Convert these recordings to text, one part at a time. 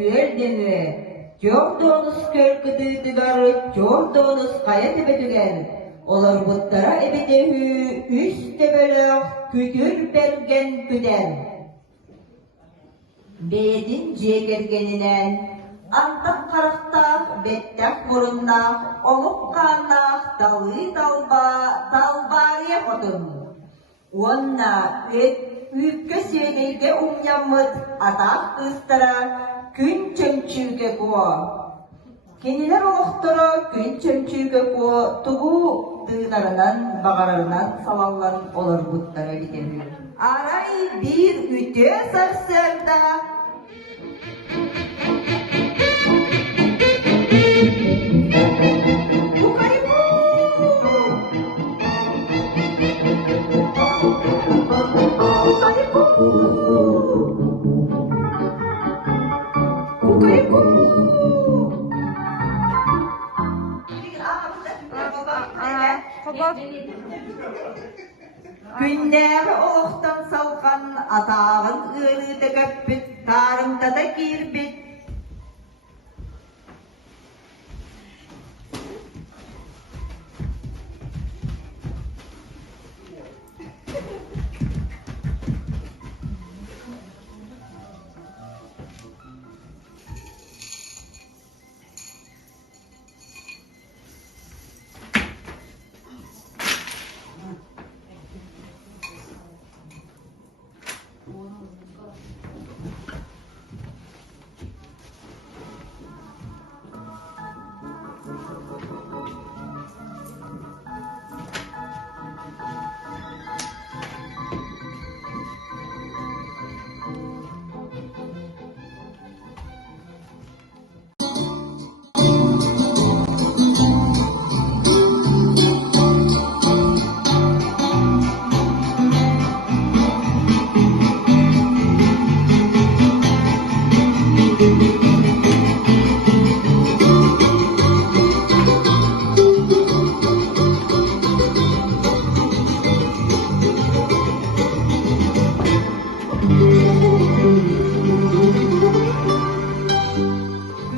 güerdeni, Jordonus körküdüdügarı, Jordonus kaya tebedügen, olar buttara ebedehü, üst tebelek, kütür bergen küden. Beyedin jegergeninen, antak karaktak, bettak burunnak, omuk kannak, dalı dalbariye kodun. Onna ükke söyleyge umyamıt, atak kıstara, gün çömçüge ko. Keniler oluqtara, gün çömçüge ko, tuğu dığınarından, bağararından salallan olur buttara bidemiyor. Aray bir üte sarsarda, Günleri oğuktan salkan, atağın ığrıda göppüt, tarımda da girbit.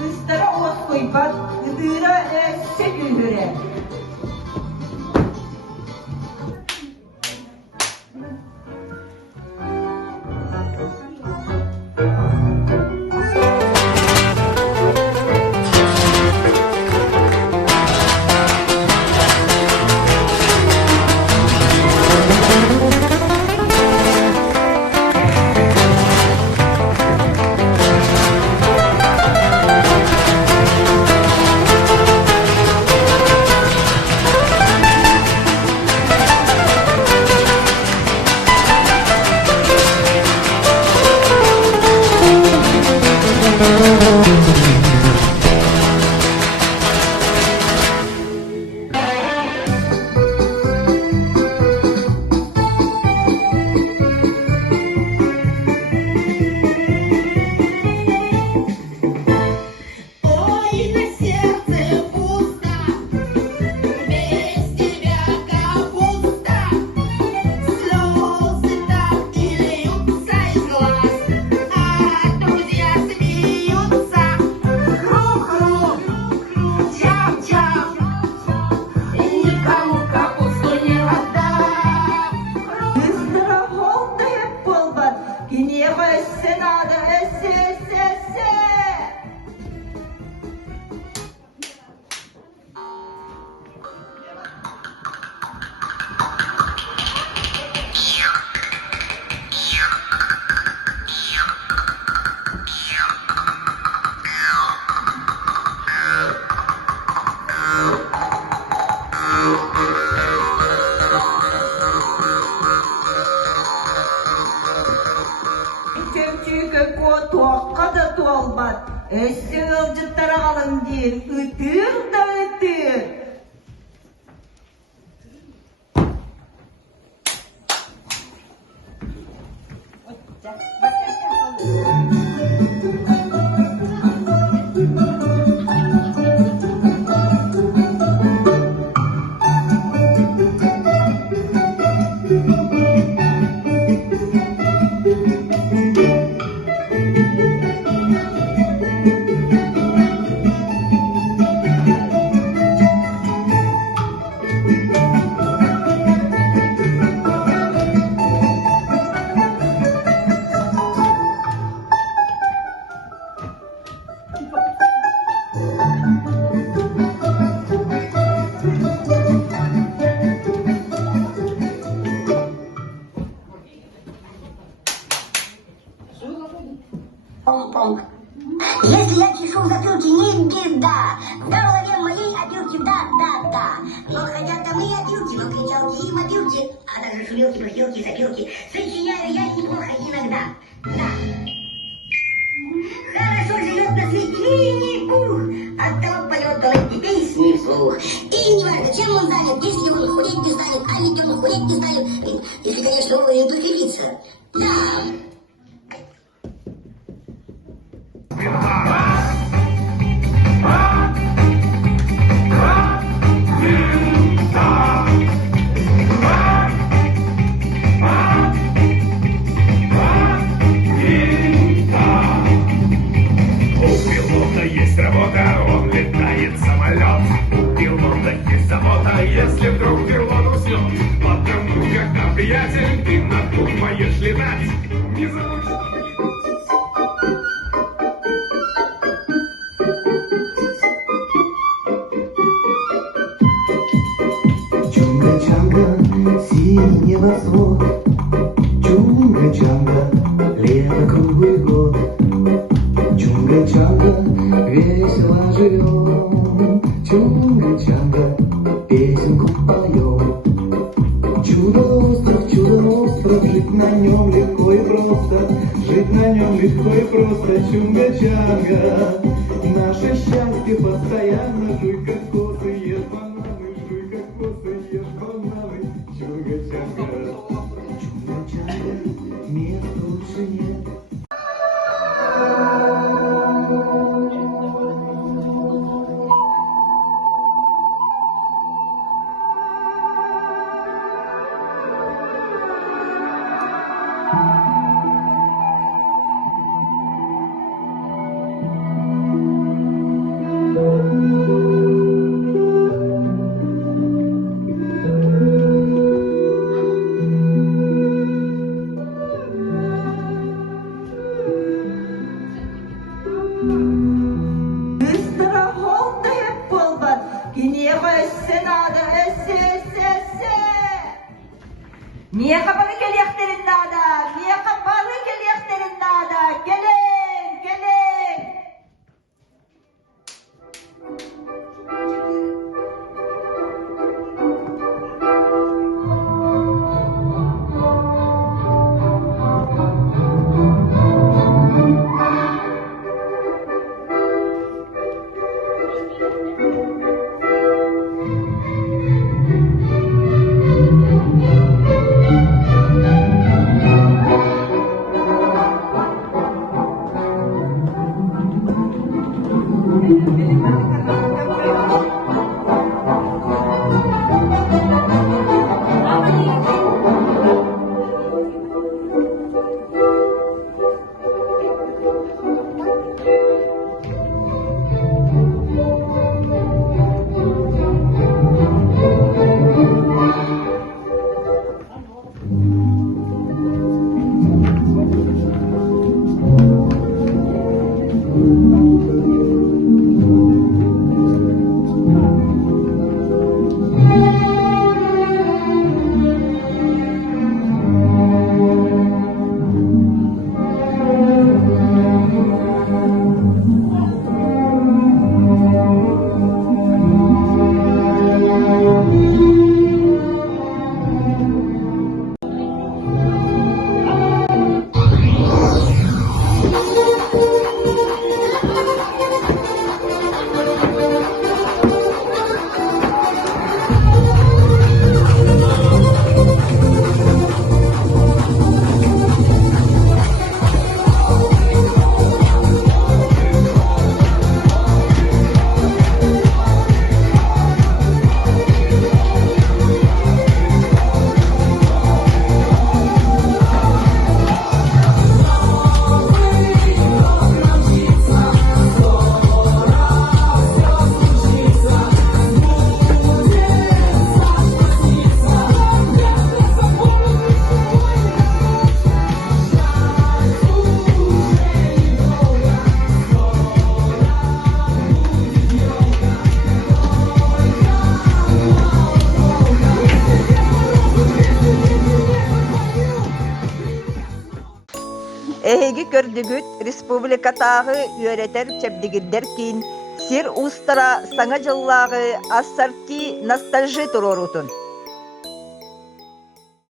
Kızlara ot koypat, gıdıra esse güldüre. Tuakka da tualbat, össü ılcıttara alın dir, ıtır da ıtır. Если я чешу в затылке, не беда. В голове моей опилки, да. Но хотя там и опилки, но кричалки и мобилки, а также шумилки, пыхтелки, запилки, сочиняю я неплохо иногда. Да. Хорошо живет на свете пух, оттого поет он эти песни вслух. И не важно, чем он занят, если он худеть не станет, а ведь он худеть не станет, если, конечно, он не похилится. Да. Есть работа, он летает самолет. У пилота есть забота, если вдруг пилот уснет. Потому, когда приятель, ты надумаешь летать, не забудь, что... Чунга-чанга, синий небосвод, Чунга-чанга, лето круглый год. Чунга-чанга, весело живем, Чунга-чанга, песенку поем. Чудо-остров, жить на нем легко и просто, жить на нем легко и просто, Чунга-чанга. Наше счастье постоянно, жуй как косы, ешь бананы, жуй как косы, ешь бананы, Чунга-чанга. Чунга-чанга, места лучше нет. Страховка hep болған, кенеға өссенады, өссе. Меха бары келектерін нада, келен. көрдүгүт республикатагы үөретер чепдигирдер кин сир устара саңа жыллагы ассарти ностальжи турорутун.